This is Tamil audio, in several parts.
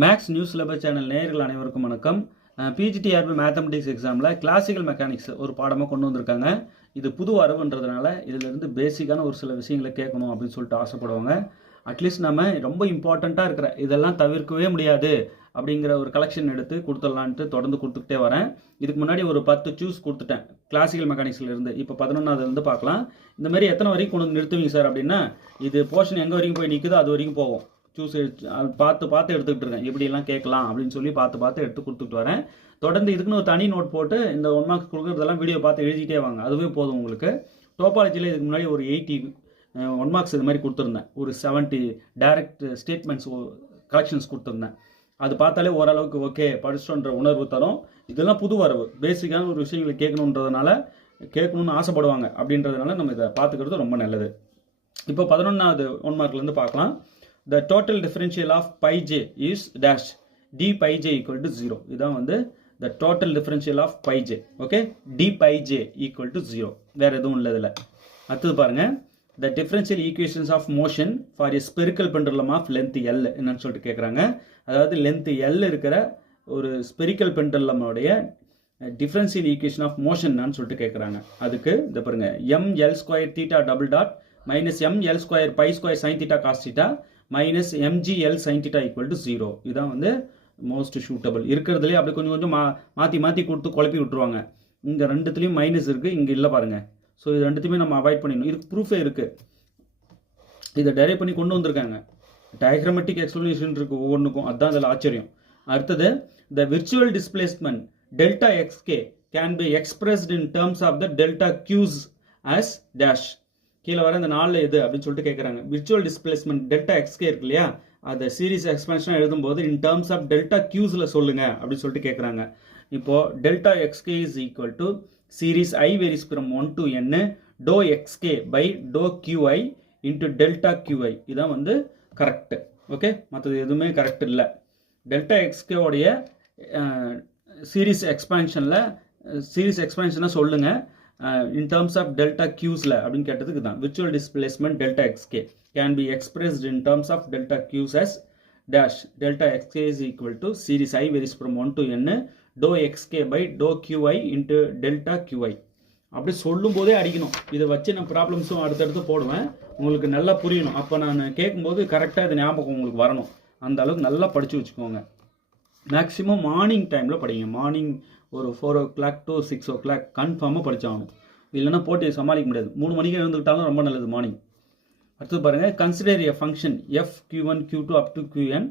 மேக்ஸ் நியூஸ் சிலபஸ் சேனல் நேயர்கள் அனைவருக்கும் வணக்கம். பிஜிடிஆர்பி மேத்தமெட்டிக்ஸ் எக்ஸாமில் கிளாசிக்கல் மெக்கானிக்ஸ் ஒரு பாடமாக கொண்டு வந்திருக்காங்க. இது புது வரவுன்றதுனால இதிலிருந்து பேசிக்கான ஒரு சில விஷயங்களை கேட்கணும் அப்படின்னு சொல்லிட்டு ஆசைப்படுவாங்க. அட்லீஸ்ட் நம்ம ரொம்ப இம்பார்ட்டண்ட்டாக இருக்கிற இதெல்லாம் தவிர்க்கவே முடியாது அப்படிங்கிற ஒரு கலெக்ஷன் எடுத்து கொடுத்துடலான்ட்டு தொடர்ந்து கொடுத்துக்கிட்டே வரேன். இதுக்கு முன்னாடி ஒரு 10 சூஸ் கொடுத்துட்டேன் கிளாசிக்கல் மெக்கானிக்ஸ்லேருந்து. இப்போ 11ஆவதுலேருந்து பார்க்கலாம். இந்த மாதிரி எத்தனை வரைக்கும் கொண்டு வந்து நிறுத்துவீங்க சார் அப்படின்னா, இது போர்ஷன் எங்கே வரைக்கும் போய் நிற்குதோ அது வரைக்கும் போகும். சூஸ் பார்த்து எடுத்துக்கிட்டு இருக்கேன், எப்படிலாம் கேட்கலாம் அப்படின்னு சொல்லி பார்த்து எடுத்து கொடுத்துட்டு வரேன். தொடர்ந்து இதுக்குன்னு ஒரு தனி நோட் போட்டு இந்த 1 மார்க்ஸ் கொடுக்குறதெல்லாம் வீடியோ பார்த்து எழுதிட்டே வாங்க, அதுவே போதும் உங்களுக்கு. டோபாலஜியில் இதுக்கு முன்னாடி ஒரு 80 1 மார்க்ஸ் இது மாதிரி கொடுத்துருந்தேன். ஒரு 70 டைரக்ட் ஸ்டேட்மெண்ட்ஸ் கலெக்ஷன்ஸ் கொடுத்துருந்தேன். அது பார்த்தாலே ஓரளவுக்கு ஓகே படிச்சோன்ற உணர்வு தரும். இதெல்லாம் புது வரவு, பேசிக்கான ஒரு விஷயங்களை கேட்கணும்னு ஆசைப்படுவாங்க. அப்படின்றதுனால நம்ம இதை பார்த்துக்கிறது ரொம்ப நல்லது. இப்போ 11ஆவது 1 மார்க்லேருந்து பார்க்கலாம். The total differential of pi j is dash d pi j equal to 0. இதான் வந்து the total differential of pi j. Okay, d pi j equal to 0. வேற எதுவும் இல்லை இதில். அடுத்தது பாருங்க, the differential equations of motion for a spherical pendulum of length L என்னன்னு சொல்லிட்டு கேட்குறாங்க. அதாவது length L இருக்கிற ஒரு ஸ்பெரிக்கல் பெண்டலமோடைய டிஃபரன்ஷியல் ஈக்குவேஷன் ஆஃப் மோஷன் சொல்லிட்டு கேட்குறாங்க. அதுக்கு இந்த பாருங்க, ml square theta double dot minus ml square phi square sine theta cos theta minus mgl sin theta equal to 0. இதான் வந்து மோஸ்ட் ஷூட்டபிள் இருக்கிறதுலே. அப்படி கொஞ்சம் மாற்றி கொடுத்து குழப்பி விட்டுருவாங்க. இங்கே ரெண்டுத்துலேயும் மைனஸ் இருக்குது, இங்கே இல்லை பாருங்கள். ஸோ இது ரெண்டுத்தையுமே நம்ம அவாய்ட் பண்ணிடணும். இதுக்கு ப்ரூஃபே இருக்குது, இதை டைரைவ் பண்ணி கொண்டு வந்திருக்காங்க. டயக்ராமெட்டிக் எக்ஸ்பிளனேஷன் இருக்குது ஒவ்வொன்றுக்கும், அதுதான் அதில் ஆச்சரியம். அடுத்தது, the virtual displacement delta x k can be expressed in terms of the delta q's as dash. கீழே வர இந்த 4 எது அப்படின்னு சொல்லிட்டு கேட்குறாங்க. விர்ச்சுவல் டிஸ்பிளேஸ்மெண்ட் டெல்டா எக்ஸ்கே இருக்கு இல்லையா, அதை சீரிஸ் எக்ஸ்பென்ஷனாக எழுதும்போது இன் டேர்ம்ஸ் ஆஃப் டெல்டா கியூஸில் சொல்லுங்க அப்படின்னு சொல்லிட்டு கேட்குறாங்க. இப்போது delta x k is equal to series i varies from 1 to n do x k by do q i into delta q i. இதான் வந்து கரெக்டு. ஓகே, மற்றது எதுவுமே கரெக்ட் இல்லை. டெல்டா எக்ஸ்கேவோடைய சீரிஸ் எக்ஸ்பேன்ஷனாக சொல்லுங்கள் in terms of delta qsல அப்படின்னு கேட்டதுக்கு தான் virtual displacement delta xk can be expressed in terms of delta qs as dash delta xk is equal to series I varies from 1 to n dou xk by dou qi into delta qi. அப்படி சொல்லும் போதே அடிக்கணும். இதை வச்சு நான் ப்ராப்ளம்ஸும் அடுத்தடுத்து போடுவேன், உங்களுக்கு நல்லா புரியணும். அப்போ நான் கேட்கும்போது கரெக்டாக இது ஞாபகம் உங்களுக்கு வரணும். அந்த அளவுக்கு நல்லா படித்து வச்சுக்கோங்க. மேக்ஸிமம் மார்னிங் டைமில் படிங்க. மார்னிங் ஒரு 4 o'clock to 6 o'clock கன்ஃபார்மாக படித்தாகணும். இல்லைன்னா போட்டு சமாளிக்க முடியாது. 3 மணிக்கு எழுந்துக்கிட்டாலும் ரொம்ப நல்லது மார்னிங். அடுத்தது பாருங்கள், consider a function F q1 q2 up to qn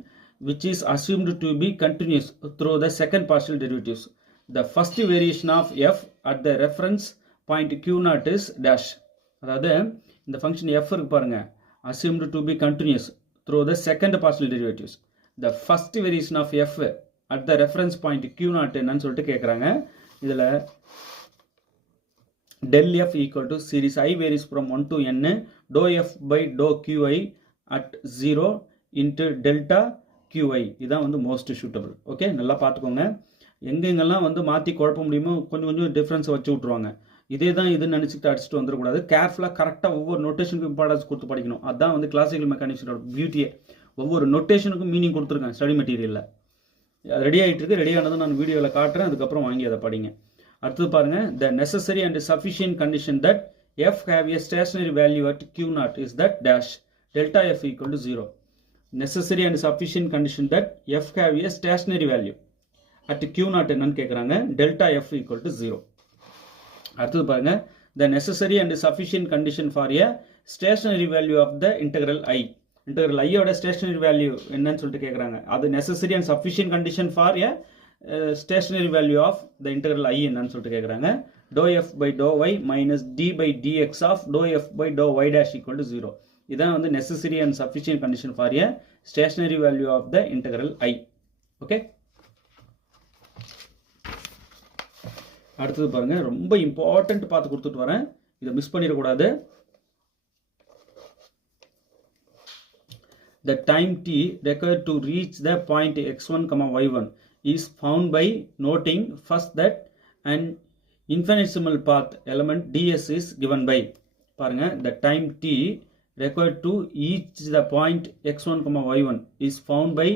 which is assumed to be continuous through the second partial derivatives. The first variation of f at the reference point q0 is dash. அதாவது இந்த ஃபங்க்ஷன் f இருக்கு பாருங்கள், assumed to be continuous through the second partial derivatives. The first variation of f at the reference point q0 என்னன்னு சொல்லிட்டு கேட்குறாங்க. இதில் del f equal to series I varies from 1 to n dou f by dou qi at 0 into delta qi. இதான் வந்து மோஸ்ட் சூட்டபிள். ஓகே, நல்லா பார்த்துக்கோங்க. எங்கெங்கெல்லாம் வந்து மாற்றி குழப்ப முடியுமோ கொஞ்சம் டிஃப்ரென்ஸ் வச்சு விட்ருவாங்க. இதே தான் இதுன்னு நினச்சிக்கிட்டு அடிச்சுட்டு வந்துடக்கூடாது. கேர்ஃபுல்லாக கரெக்டாக ஒவ்வொரு நோட்டேஷனுக்கும் இம்பார்ட்டன்ஸ் கொடுத்து படிக்கணும். அதுதான் வந்து கிளாசிக்கல் மெக்கானிக்ஸோட பியூட்டியே. ஒவ்வொரு நோட்டேஷனுக்கும் மீனிங் கொடுத்துருக்கேன் ஸ்டடி மெட்டீரியலில். ரெடி ஆகிட்டு இருக்கு. ரெடியானதும் நான் வீடியோவில் காட்டுறேன், அதுக்கப்புறம் வாங்கி அதை படிங்க. அடுத்தது பாருங்க, the necessary and sufficient condition that f have a stationary value at q0 is that dash delta f equal to 0. Necessary and sufficient condition that f have a stationary value at q0 என்னன்னு கேட்குறாங்க. delta f equal to 0. அடுத்தது பாருங்க, the necessary and sufficient condition for a stationary value of the integral I. integral I ஓட stationary value என்னன்னு சொல்லிட்டு கேட்குறாங்க. அது necessary and sufficient condition for a stationary value of the integral I என்னன்னு சொல்லிட்டு கேட்குறாங்க. dou f by dou y minus d by dx of dou f by dou y dash equal to 0. இதான் வந்து necessary and sufficient condition for a stationary value of the integral I. Okay, அடுத்தது பாருங்க, ரொம்ப இம்பார்ட்டன்ட் பார்த்து கொடுத்துட்டு வரேன், இதை மிஸ் பண்ணிடக்கூடாது. The time t required to reach the point x1, y1 is found by noting first that an infinitesimal path element ds is given by. பாருங்க, the time t required to reach the point x1, y1 is found by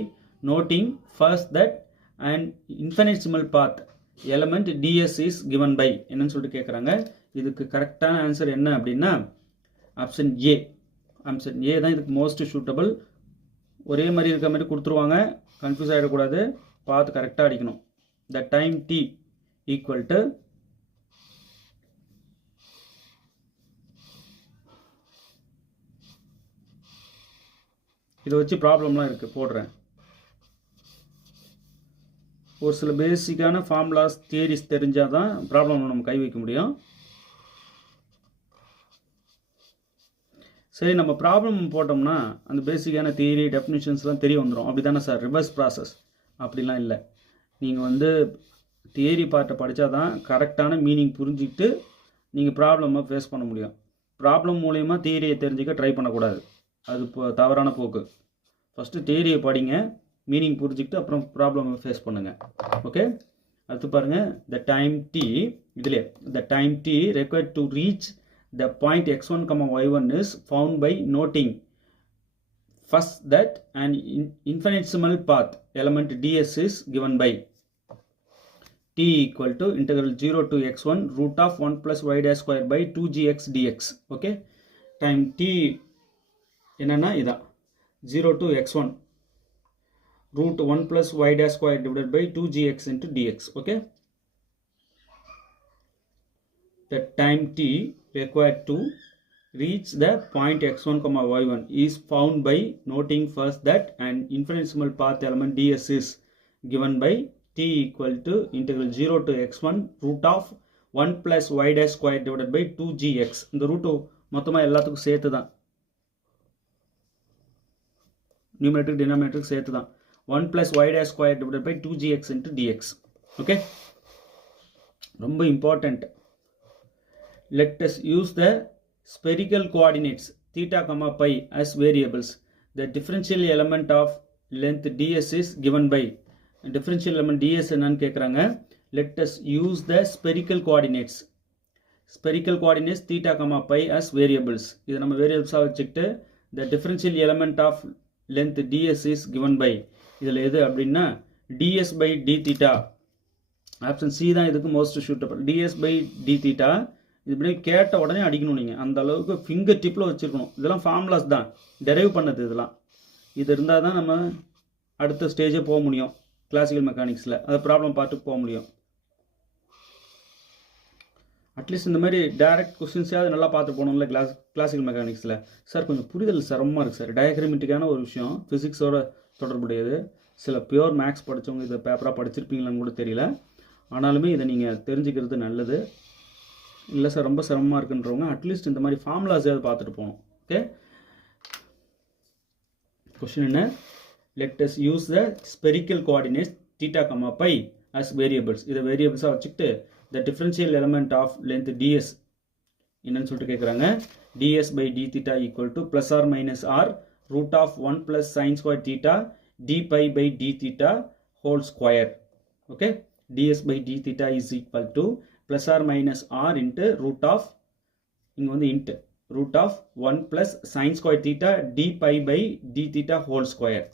noting first that an infinitesimal path element ds is given by என்னன்னு சொல்லிட்டு கேட்குறாங்க. இதுக்கு கரெக்டான ஆன்சர் என்ன அப்படின்னா ஆப்ஷன் ஏ. ஆப்ஷன் ஏ தான் இதுக்கு மோஸ்ட் சூட்டபிள். ஒரே மாதிரி இருக்க மாதிரி கொடுத்துருவாங்க, கன்ஃபியூஸ் ஆகிடக்கூடாது, பார்த்து கரெக்டாக அடிக்கணும். The time t equal to இதை வச்சு ப்ராப்ளம்லாம் இருக்குது போடுறேன். ஒரு சில பேசிக்கான ஃபார்முலாஸ் தியரிஸ் தெரிஞ்சால் தான் ப்ராப்ளம் நம்ம கை வைக்க முடியும். சரி, நம்ம ப்ராப்ளம் போட்டோம்னா அந்த பேசிக்கான தியரி டெஃபினிஷன்ஸ்லாம் தெரிய வந்துடும். அப்படி தானே சார்? ரிவர்ஸ் ப்ராசஸ் அப்படிலாம் இல்லை. நீங்கள் தியரி பார்ட்டை படித்தா தான் கரெக்டான மீனிங் புரிஞ்சுக்கிட்டு நீங்கள் ப்ராப்ளமை ஃபேஸ் பண்ண முடியும். ப்ராப்ளம் மூலயமா தியரியை தெரிஞ்சுக்க ட்ரை பண்ணக்கூடாது, அது இப்போ தவறான போக்கு. ஃபஸ்ட்டு தியரியை படிங்க, மீனிங் புரிஞ்சுக்கிட்டு அப்புறம் ப்ராப்ளமை ஃபேஸ் பண்ணுங்கள். ஓகே, அடுத்து பாருங்கள். த டைம் டி, இதிலே the time t required to reach the point x1, y1 is found by noting first that an infinitesimal path element ds is given by t equal to integral 0 to x1 root of 1 plus y dash square by 2gx dx. okay, time t என்னன்னா இதான் 0 to x1 root 1 plus y dash square divided by 2gx into dx. okay, the time t required to reach the point x1, y1 is found by noting first that an infinitesimal path element ds is given by t equal to integral 0 to x1 root of 1 plus y dash square divided by 2gx. இந்த ரூட் மொத்தமாக எல்லாத்துக்கும் சேர்த்து தான், நியூமரேட்டர் டினாமினேட்டருக்கு சேர்த்து தான் 1 plus y dash square divided by 2gx into dx. okay, ரொம்ப important. Let us use the spherical coordinates theta comma pi as variables. The differential element of length ds is given by differential element ds என்னன்னு கேட்குறாங்க. Let us use the spherical coordinates. Spherical coordinates theta comma pi as variables. இதை நம்ம வேரியபிள்ஸாக வச்சுக்கிட்டு the differential element of length ds is given by இதில் எது அப்படின்னா ds by d theta. Option C தான் இதுக்கு most suitable. ds by d theta இப்படி கேட்ட உடனே அடிக்கணும். நீங்கள் அந்த அளவுக்கு ஃபிங்கர் டிப்பில் வச்சுருக்கணும். இதெல்லாம் ஃபார்முலாஸ் தான், டெரைவ் பண்ணது இதெல்லாம். இது இருந்தால் தான் நம்ம அடுத்த ஸ்டேஜே போக முடியும் கிளாசிக்கல் மெக்கானிக்ஸில், அதை ப்ராப்ளம் பார்த்துட்டு போக முடியும். அட்லீஸ்ட் இந்த மாதிரி டைரக்ட் கொஸ்டின்ஸாவது நல்லா பார்த்து போகணும்ல கிளாசிக்கல் மெக்கானிக்ஸில். சார் கொஞ்சம் புரிதல் சிரமமாக இருக்குது சார், டயக்ராமெட்டிக்கான ஒரு விஷயம், ஃபிசிக்ஸோட தொடர்புடையது. சில பியூர் மேக்ஸ் படித்தவங்க இதை பேப்பராக படிச்சிருப்பீங்களான்னு கூட தெரியல, ஆனாலுமே இதை நீங்கள் தெரிஞ்சுக்கிறது நல்லது. இல்லை சார் ரொம்ப சிரமமாக இருக்குன்றவங்க அட்லீஸ்ட் இந்த மாதிரி ஃபார்முலாஸாவது பார்த்துட்டு போகணும். ஓகே, கொஸ்டின் என்ன? Let us use the spherical coordinates theta comma phi as variables. இதை வேரியபிள்ஸாக வச்சுக்கிட்டு the differential element of length d s என்னன்னு சொல்லிட்டு கேட்குறாங்க. ds by d theta equal to plus or minus r root of 1 plus sin square theta d pi by d theta whole square. okay, ds by d theta is equal to plus or minus r into root of இங்க வந்து int root of 1 plus sin square theta d pi by d theta whole square.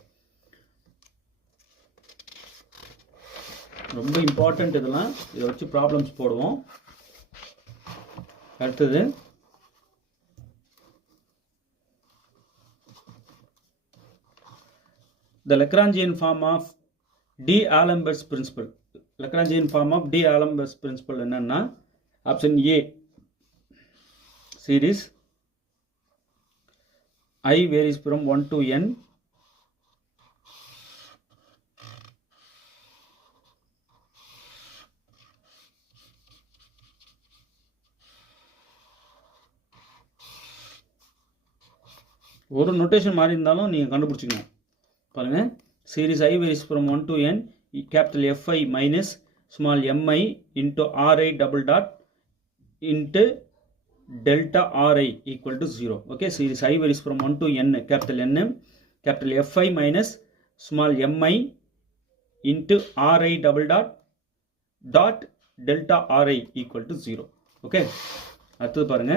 ரொம்ப இம்பார்ட்டன்ட் இதெல்லாம், இதை வச்சு ப்ராப்ளம்ஸ் போடுவோம். அடுத்தது the Lagrangian form of D'Alembert's principle. Lagrangian form of D'Alembert's principle என்னன்னா option A, series I varies from 1 to n ஒரு நோட்டேஷன் மாறி இருந்தாலும் நீங்கள் கண்டுபிடிச்சிக்கணும். பாருங்கள், series I varies from 1 to n capital Fi minus small mi into Ri double dot into delta Ri equal to 0. Okay, series I varies from 1 to n capital N capital Fi minus small mi into Ri double dot delta Ri equal to 0. Okay, அடுத்தது பாருங்க.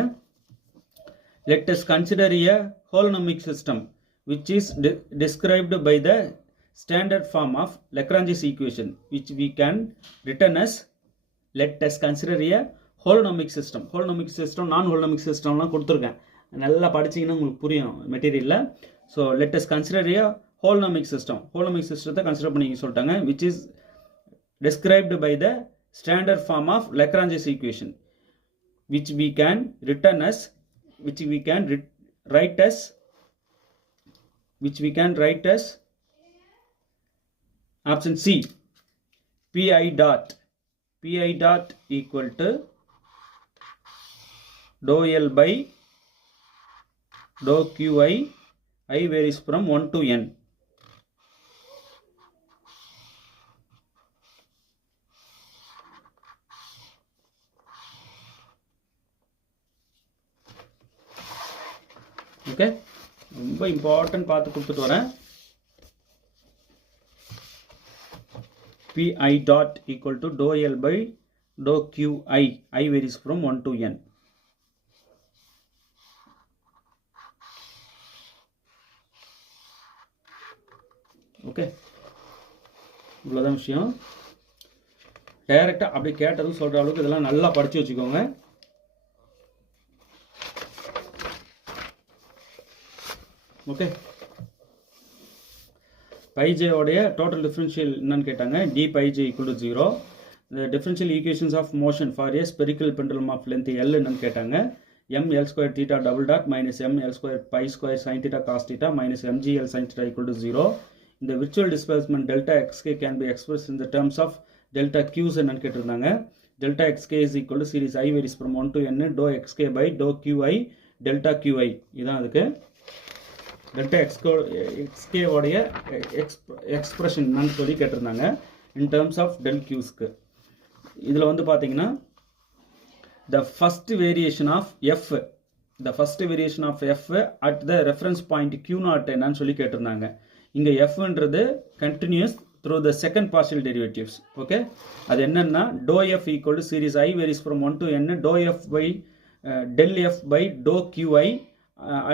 Let us consider a holonomic system which is described by the standard form of Lagrange's equation which we can written as, let us consider a holonomic system. Holonomic system, non-holonomic system லாம் கொடுத்துருக்கேன், நல்லா படிச்சிங்கன்னா உங்களுக்கு புரியும் மெட்டீரியலில். So let us consider a holonomic system. Holonomic system consider பண்ணி சொல்லிட்டாங்க, which is described by the standard form of Lagrange's equation which we can written as, which we can write as option C, pi dot equal to dou L by dou Qi. I varies from 1 to n. Okay, ரொம்ப இம்பார்ட்டன்ட் பார்த்து கொடுத்துட்டு வரேன். pi dot equal to dou L by dou Qi. I varies from 1 to n. Okay, இவ்வளோதான் விஷயம். டைரெக்டாக அப்படி கேட்டதும் சொல்கிற அளவுக்கு இதெல்லாம் நல்லா படித்து வச்சுக்கோங்க. ஓகே, பை ஜே உடைய டோட்டல் டிஃபரன்ஷியல் என்னன்னு கேட்டாங்க, d phi j equal to 0. The differential equations of motion for a spherical pendulum of length L என்னன்னு கேட்டாங்க, m L square theta double dot minus m L square pi square sin theta cos theta minus mg L sin theta equal to 0. The virtual displacement delta xk can be expressed in the terms of delta q's என்னன்னு கேட்டிருந்தாங்க. Delta xk is equal to series I varies from 1 to n dou xk by dou qi delta qi. இதான் அதுக்கு டெல்டா xk உடைய எக்ஸ்பிரஷன் என்னன்னு சொல்லி கேட்டிருந்தாங்க in terms of del q'ஸ்க்கு. இதில் வந்து பார்த்தீங்கன்னா the first variation of f at the reference point q0 என்னன்னு சொல்லி கேட்டிருந்தாங்க. இங்கே fன்றது continuous through the second partial derivatives. Okay, அது என்னன்னா dou f equal to series I varies from 1 to n dou f by del f by dou qi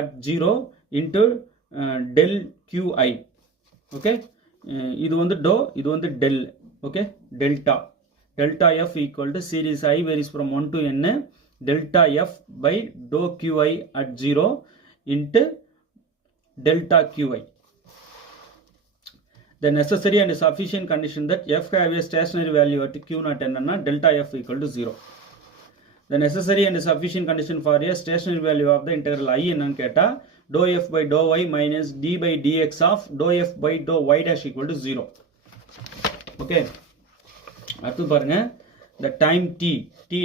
at 0 into del qi. Okay, இது வந்து dou, இது வந்து del. Okay, delta f equal to series I varies from 1 to n delta f by dou qi at 0 into delta qi. The necessary and sufficient condition that f have a stationary value at q0 என்னன்னா delta f equal to 0. The necessary and sufficient condition for a stationary value of the integral I என்னன்னு கேட்டா dou f by dou y minus d by dx of dou f by dou y dash equal to 0. Okay, அடுத்து பாருங்க, the time t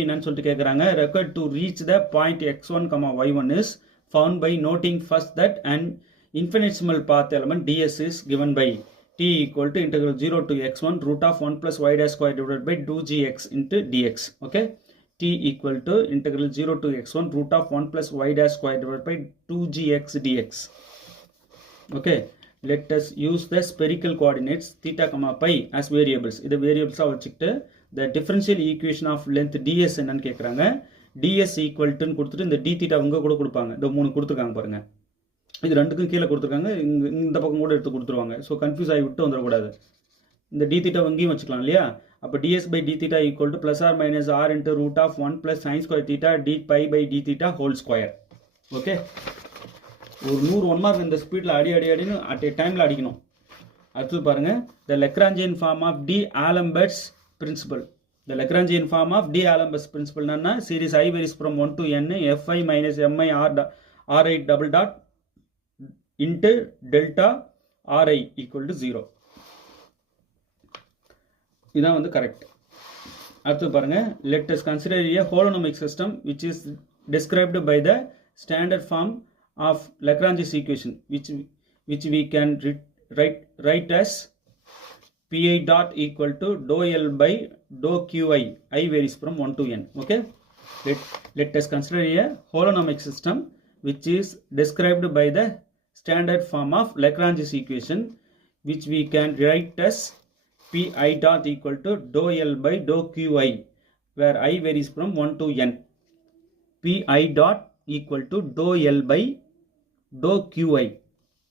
என்னன்னு சொல்லிட்டு கேட்குறாங்க, required to reach the point x1, y1 is found by noting first that an infinitesimal path element ds is given by t equal to integral 0 to x1 root of 1 plus y dash square divided by 2gx into dx. Okay, t equal to integral 0 to x1 root of 1 plus y dash square divided by 2gx dx. Okay, let us use the spherical coordinates theta pi as variables. இது variables வச்சுக்கிட்டு the differential equation of length ds என்னன்னு கேட்குறாங்க. ds equal to கொடுத்துட்டு இந்த d theta இங்கே கூட கொடுப்பாங்க, இந்த 3 கொடுத்துருக்காங்க பாருங்க, இது ரெண்டுக்கும் கீழே கொடுத்துருக்காங்க, இந்த பக்கம் கூட எடுத்து கொடுத்துருவாங்க. ஸோ கன்ஃபியூஸ் ஆகி விட்டு வந்துடக்கூடாது. இந்த d theta இங்கேயும் வச்சுக்கலாம் இல்லையா. அப்போ ds by d theta equal to plus or minus r into root of 1 plus sin square theta d pi by d theta whole square. Okay, ஒரு 100 1 மார்க் இந்த ஸ்பீடில் அடின்னு அட் ஏ டைமில் அடிக்கணும். அடுத்து பாருங்க, the Lagrangian form of D'Alembert's principle. The Lagrangian form of D'Alembert's principle என்னன்னா series I varies from 1 to n fi minus mi ri double dot into delta ri equal to 0. இதான் வந்து கரெக்ட். அடுத்து பாருங்க, let us consider a holonomic system which is described by the standard form of Lagrange's equation which we can write as pi dot equal to dou L by dou qi. I varies from 1 to n. Okay, let us consider a holonomic system which is described by the standard form of Lagrange's equation which we can write as pi dot equal to dou L by dou qi where I varies from 1 to n. pi dot equal to dou L by dou qi.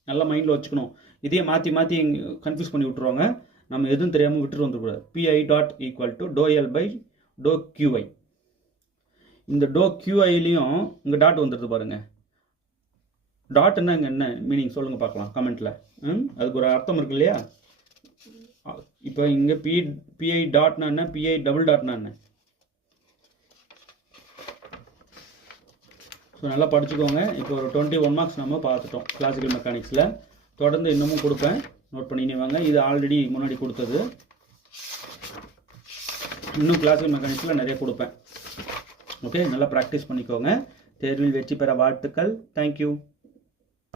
நல்லா மைண்டில் வச்சுக்கணும். இதையே மாற்றி மாற்றி கன்ஃபியூஸ் பண்ணி விட்ருவாங்க. நம்ம எதுவும் தெரியாமல் விட்டுட்டு வந்துடக்கூடாது. PI dot equal to ∂L by ∂QI. இந்த ∂QIலையும் இங்கே டாட் வந்துடுது பாருங்கள். டாட்னா இங்கே என்ன மீனிங் சொல்லுங்கள் பார்க்கலாம் கமெண்ட்டில். அதுக்கு ஒரு அர்த்தம் இருக்கு இல்லையா? இப்போ இங்கே PI டாட்னா என்ன, PI டபுள் டாட்னா என்ன? ஸோ நல்லா படிச்சுக்கோங்க. இப்போ ஒரு 21 மார்க்ஸ் நம்ம பார்த்துட்டோம் கிளாசிக்கல் மெக்கானிக்ஸில். தொடர்ந்து இன்னமும் கொடுப்பேன், நோட் பண்ணினே வாங்க. இது ஆல்ரெடி முன்னாடி கொடுத்தது. இன்னும் கிளாசிக்கல் மெக்கானிக்ஸில் நிறைய கொடுப்பேன். ஓகே, நல்லா ப்ராக்டிஸ் பண்ணிக்கோங்க. தேர்வில் வெற்றி பெற வாழ்த்துக்கள். தேங்க்யூ.